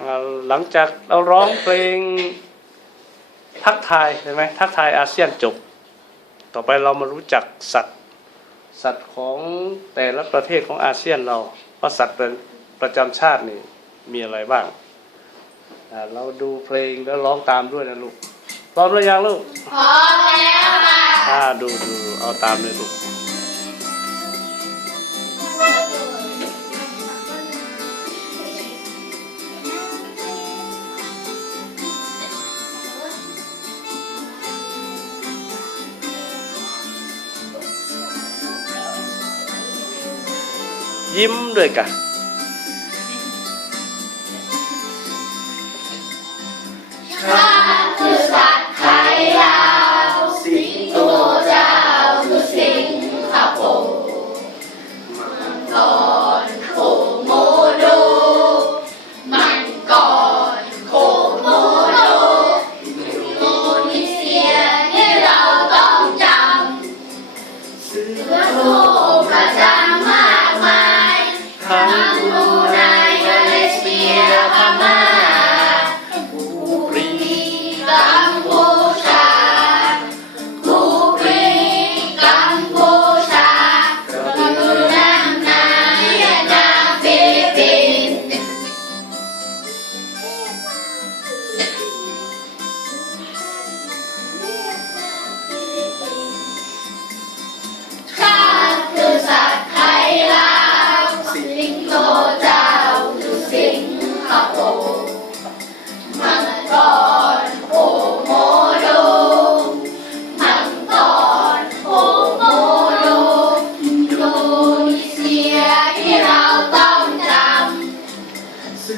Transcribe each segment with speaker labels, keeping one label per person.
Speaker 1: อ่าหลังจากเราร้องเพลงทักทายใช่ไหมทักทายอาเซียนจบ ต่อไปเรามารู้จักสัตว์ สัตว์ของแต่ละประเทศของอาเซียนเราว่าสัตว์ประประจำชาตินี่มีอะไรบ้างอ่าเราดูเพลงแล้วร้องตามด้วยนะลูกพร้อมหรือยังลูก
Speaker 2: พร้อมแล้วค่ะ
Speaker 1: อ่าดูดูเอาตามเลยลูก ยิ้มด้วยกัน
Speaker 2: ข้าคือสัตว์ไทยลาวสิงโตเจ้าคือสิงคโปร์มังกรโคโมโด มังกรโคโมโดอินโดนีเซียที่เราต้องจำเสือโค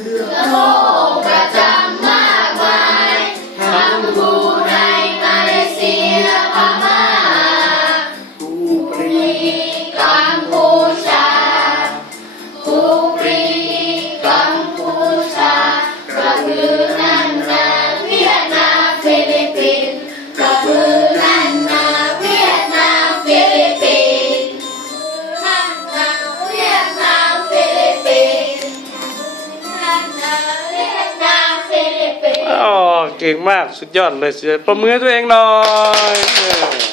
Speaker 2: เสือโคร่ประจำมากมายทั้งบูไรมาเลเซียพม่า
Speaker 1: กูปรี
Speaker 2: เก่
Speaker 1: งมากสุดยอดเลยเสียประมือตัวเองหน่อย